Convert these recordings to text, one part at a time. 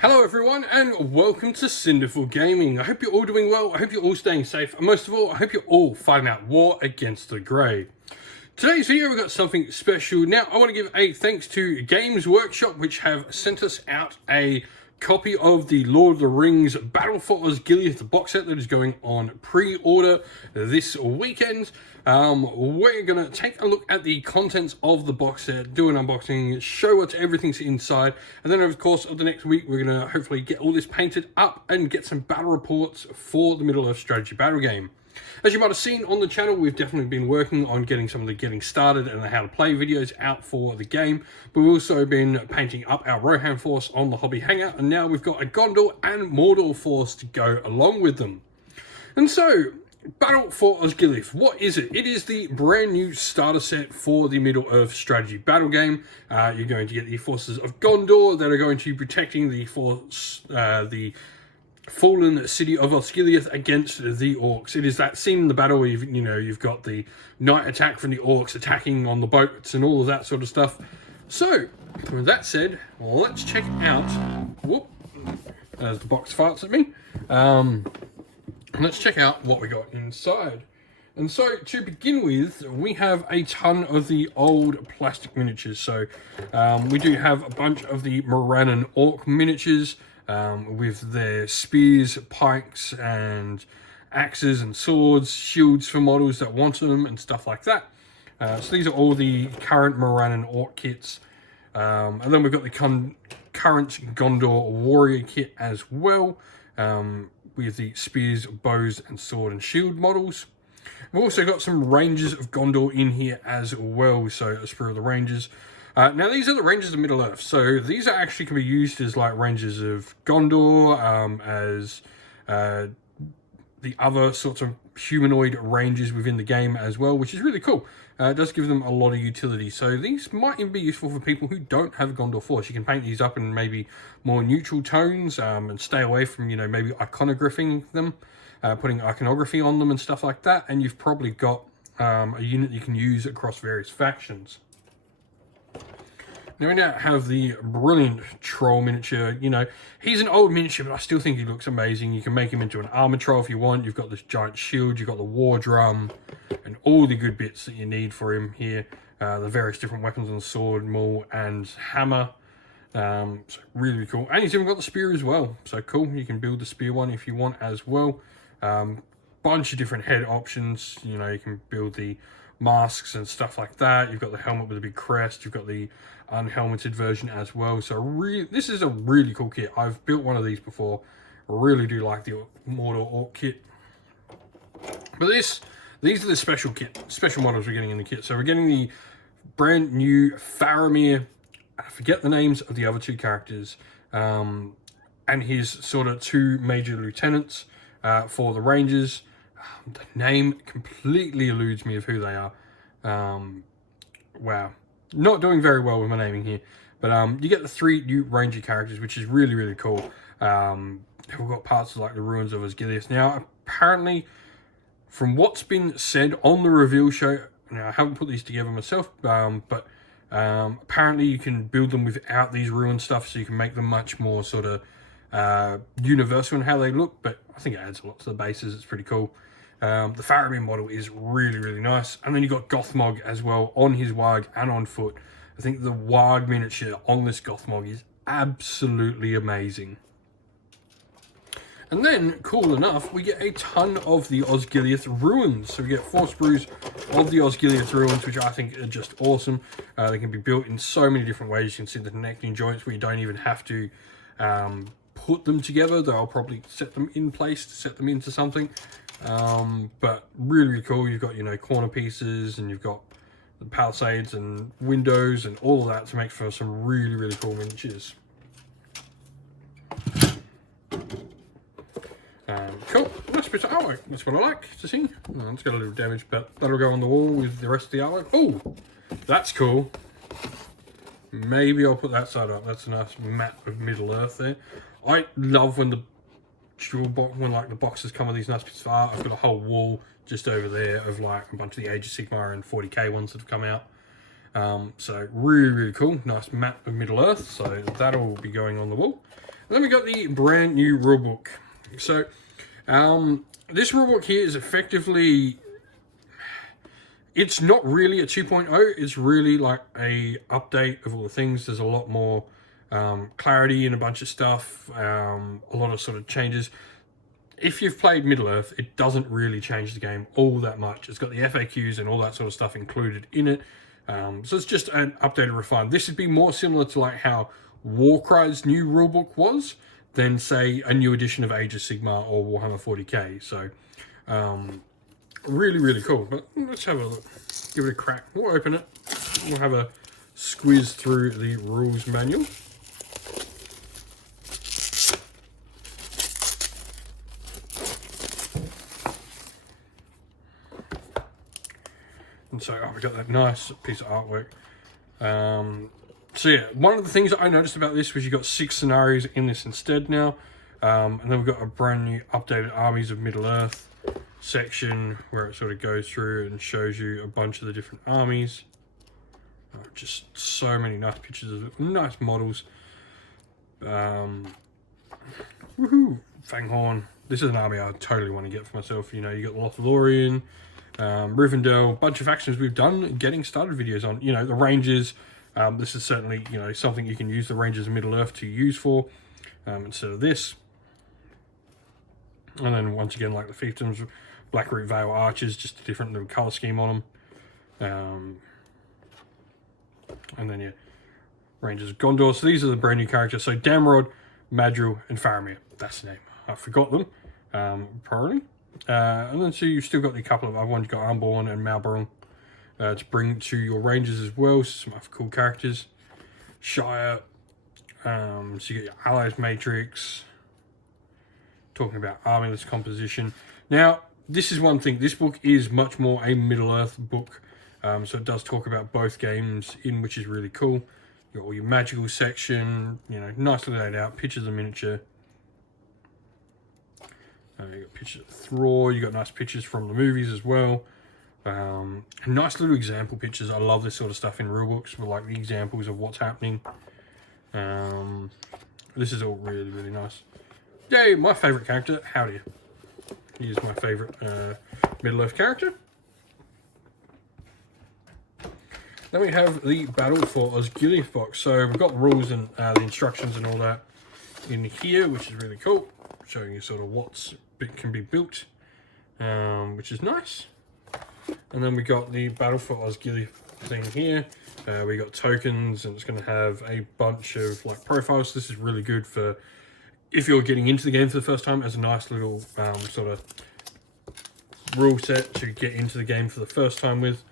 Hello everyone and welcome to Cinderful Gaming. I hope you're all doing well, I hope you're all staying safe, and most of all, I hope you're all fighting out war against the grey. Today's video we've got something special. Now I want to give a thanks to Games Workshop, which have sent us out a copy of the Lord of the Rings Battle for Osgiliath box set that is going on pre-order this weekend. We're going to take a look at the contents of the box set, do an unboxing, show what everything's inside, and then over the course of the next week we're going to hopefully get all this painted up and get some battle reports for the Middle-earth strategy battle game. As you might have seen on the channel, we've definitely been working on getting some of the getting started and how to play videos out for the game, but we've also been painting up our Rohan force on the Hobby Hangout, and now we've got a Gondor and Mordor force to go along with them. And so, Battle for Osgiliath, what is it? It is the brand new starter set for the Middle-earth strategy battle game. You're going to get the forces of Gondor that are going to be protecting the fallen city of Osgiliath against the orcs. It is that scene in the battle where you've got the night attack from the orcs attacking on the boats and all of that sort of stuff. So, with that said, let's check out. Whoop! As the box farts at me. Let's check out what we got inside. And so, to begin with, we have a ton of the old plastic miniatures. So, we do have a bunch of the Morannon orc miniatures. With their spears, pikes, and axes and swords, shields for models that want them, and stuff like that. So these are all the current Morannon Orc kits. And then we've got the current Gondor Warrior kit as well, with the spears, bows, and sword and shield models. We've also got some Rangers of Gondor in here as well, so a sprue of the Rangers. Now these are the Rangers of Middle-earth, so these are actually can be used as like Rangers of Gondor, as the other sorts of humanoid Rangers within the game as well, which is really cool. It does give them a lot of utility, so these might even be useful for people who don't have a Gondor force. You can paint these up in maybe more neutral tones, and stay away from, maybe iconographing them, putting iconography on them and stuff like that, and you've probably got a unit you can use across various factions. Now we now have the brilliant troll miniature. He's an old miniature, but I still think he looks amazing. You can make him into an armor troll if you want. You've got this giant shield, you've got the war drum, and all the good bits that you need for him here. The various different weapons on the sword, maul, and hammer. So really, really cool. And he's even got the spear as well. So cool, you can build the spear one if you want as well. Bunch of different head options. You can build the masks and stuff like that. You've got the helmet with a big crest. You've got the unhelmeted version as well. So this is a really cool kit. I've built one of these before. I really do like the Mordor Orc kit. But these are the special models we're getting in the kit. So we're getting the brand new Faramir. I forget the names of the other two characters, and his sort of two major lieutenants for the Rangers. The name completely eludes me of who they are. Wow. Not doing very well with my naming here. But you get the three new Ranger characters, which is really, really cool. We've got parts of like the ruins of Osgiliath. Now, apparently, from what's been said on the reveal show, now I haven't put these together myself, but apparently you can build them without these ruin stuff, so you can make them much more sort of universal in how they look. But I think it adds a lot to the bases. It's pretty cool. The Faramir model is really, really nice. And then you've got Gothmog as well on his Warg and on foot. I think the Warg miniature on this Gothmog is absolutely amazing. And then, cool enough, we get a ton of the Osgiliath ruins. So we get 4 sprues of the Osgiliath ruins, which I think are just awesome. They can be built in so many different ways. You can see the connecting joints where you don't even have to put them together. They'll probably set them in place to set them into something. But really, really cool. You've got, corner pieces, and you've got the palisades and windows and all of that to make for some really, really cool miniatures. Cool. Nice bit of artwork. That's what I like to see. Oh, it's got a little damage, but that'll go on the wall with the rest of the artwork. Oh, that's cool. Maybe I'll put that side up. That's a nice map of Middle-earth there. I love when the the boxes come with these nice bits of art. I've got a whole wall just over there of like a bunch of the Age of Sigmar and 40k ones that have come out. So really cool. Nice map of Middle-earth. So that'll be going on the wall. And then we got the brand new rulebook. So this rulebook here is effectively, it's not really a 2.0. It's really like a update of all the things. There's a lot more clarity and a bunch of stuff. A lot of sort of changes. If you've played Middle-earth, it doesn't really change the game all that much. It's got the FAQs and all that sort of stuff included in it. So it's just an updated, refined. This would be more similar to like how Warcry's new rulebook was than, say, a new edition of Age of Sigmar or Warhammer 40k. So really cool. But let's have a look. Give it a crack. We'll open it. We'll have a squeeze through the rules manual. And so, we got that nice piece of artwork. So yeah, one of the things that I noticed about this was you got 6 scenarios in this instead now. And then we've got a brand new updated Armies of Middle-earth section where it sort of goes through and shows you a bunch of the different armies. Just so many nice pictures of nice models. Woohoo! Fanghorn. This is an army I totally want to get for myself. You know, you got Lothlorien, Rivendell, bunch of factions we've done getting started videos on. You know, the Rangers. This is certainly, you know, something you can use the Rangers of Middle-earth to use for instead of this. And then once again, like the Fiefdoms, Blackroot Vale Archers, just a different little colour scheme on them. And then, yeah, Rangers of Gondor. So these are the brand new characters. So Damrod, Madril, and Faramir. That's the name. I forgot them, probably. And then so you've still got a couple of other ones. You've got Armborn and Malborn to bring to your Rangers as well. So some other cool characters. Shire. So you get your Allies Matrix. Talking about armyless composition. Now, this is one thing. This book is much more a Middle-earth book. So it does talk about both games in, which is really cool. You got all your magical section, you know, nicely laid out, pictures of miniature. You got pictures of Thror, you got nice pictures from the movies as well. Nice little example pictures. I love this sort of stuff in rulebooks with like the examples of what's happening. This is all really nice. Yay, my favourite character, Howdy. He is my favourite Middle-earth character. Then we have the Battle for Osgiliath box. So we've got the rules and the instructions and all that in here, which is really cool. Showing you sort of what's can be built, which is nice. And then we got the Battle for Osgiliath thing here. We got tokens, and it's going to have a bunch of like profiles. This is really good for if you're getting into the game for the first time, as a nice little sort of rule set to get into the game for the first time with.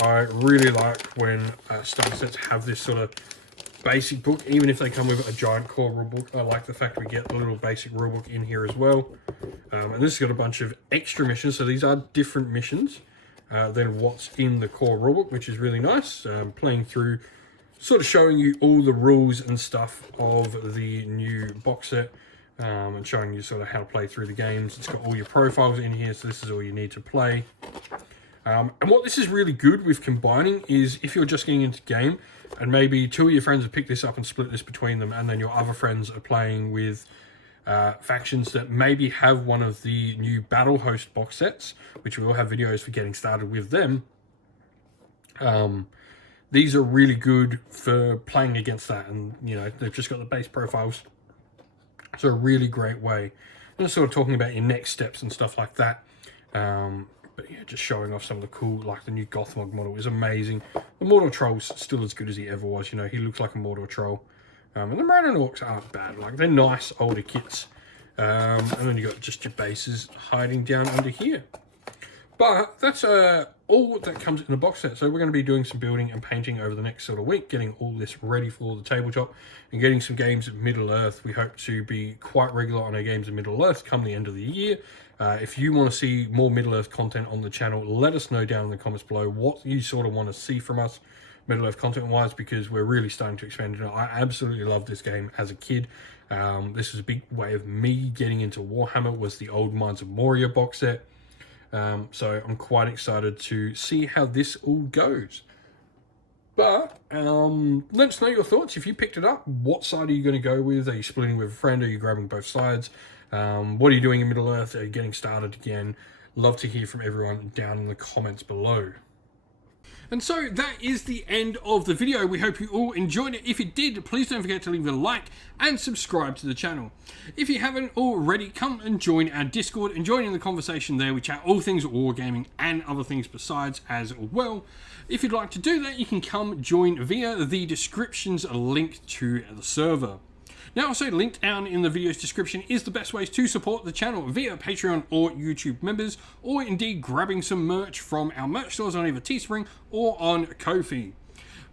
I really like when starter sets have this sort of basic book, even if they come with a giant core rulebook. I like the fact we get the little basic rulebook in here as well. And this has got a bunch of extra missions, so these are different missions than what's in the core rulebook, which is really nice. Playing through, sort of showing you all the rules and stuff of the new box set, and showing you sort of how to play through the games. It's got all your profiles in here, so this is all you need to play. And what this is really good with combining is if you're just getting into the game and maybe 2 of your friends have picked this up and split this between them, and then your other friends are playing with factions that maybe have one of the new Battle Host box sets, which we will have videos for getting started with them. These are really good for playing against that, and you know, they've just got the base profiles. It's a really great way. And sort of talking about your next steps and stuff like that. But yeah, just showing off some of the cool, like the new Gothmog model is amazing. The Mordor Troll's still as good as he ever was. You know, he looks like a Mordor Troll. And the Moran Orcs aren't bad. Like, they're nice older kits. And then you got just your bases hiding down under here. But that's all that comes in the box set. So we're going to be doing some building and painting over the next sort of week, getting all this ready for the tabletop and getting some games at Middle-earth. We hope to be quite regular on our games at Middle-earth come the end of the year. If you want to see more Middle-earth content on the channel, let us know down in the comments below what you sort of want to see from us Middle-earth content-wise, because we're really starting to expand it. I absolutely loved this game as a kid. This was a big way of me getting into Warhammer, was the old Mines of Moria box set. So I'm quite excited to see how this all goes. But let us know your thoughts. If you picked it up, what side are you going to go with? Are you splitting with a friend? Are you grabbing both sides? What are you doing in Middle-earth? Are you getting started again? Love to hear from everyone down in the comments below. And so that is the end of the video. We hope you all enjoyed it. If you did, please don't forget to leave a like and subscribe to the channel. If you haven't already, come and join our Discord and join in the conversation there. We chat all things wargaming and other things besides as well. If you'd like to do that, you can come join via the descriptions linked to the server. Now, also linked down in the video's description is the best ways to support the channel via Patreon or YouTube members, or indeed grabbing some merch from our merch stores on either Teespring or on Ko-fi.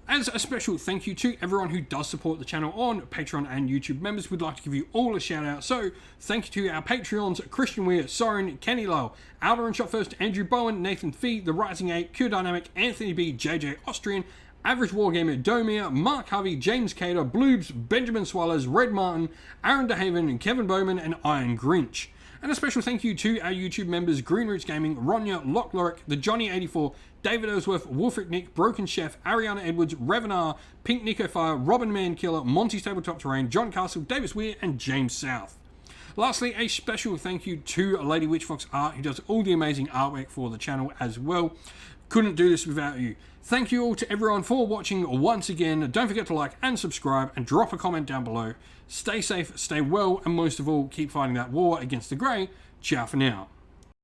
As a special thank you to everyone who does support the channel on Patreon and YouTube members, we'd like to give you all a shout out. So thank you to our Patreons, Christian Weir, Soren, Kenny Lyle, Alder and Shot First, Andrew Bowen, Nathan Fee, The Rising 8, Q Dynamic, Anthony B, JJ Austrian, Average Wargamer, Domir, Mark Harvey, James Cater, Bloobs, Benjamin Swallows, Red Martin, Aaron DeHaven, Kevin Bowman, and Iron Grinch. And a special thank you to our YouTube members, Green Roots Gaming, Ronya, Lock Lorick, The Johnny84, David Ellsworth, Wolfric Nick, Broken Chef, Ariana Edwards, Revenar, Pink Nico Fire, Robin Man Killer, Monty's Tabletop Terrain, John Castle, Davis Weir, and James South. Lastly, a special thank you to Lady Witchfox Art, who does all the amazing artwork for the channel as well. Couldn't do this without you. Thank you all to everyone for watching once again. Don't forget to like and subscribe and drop a comment down below. Stay safe, stay well, and most of all, keep fighting that war against the Grey. Ciao for now.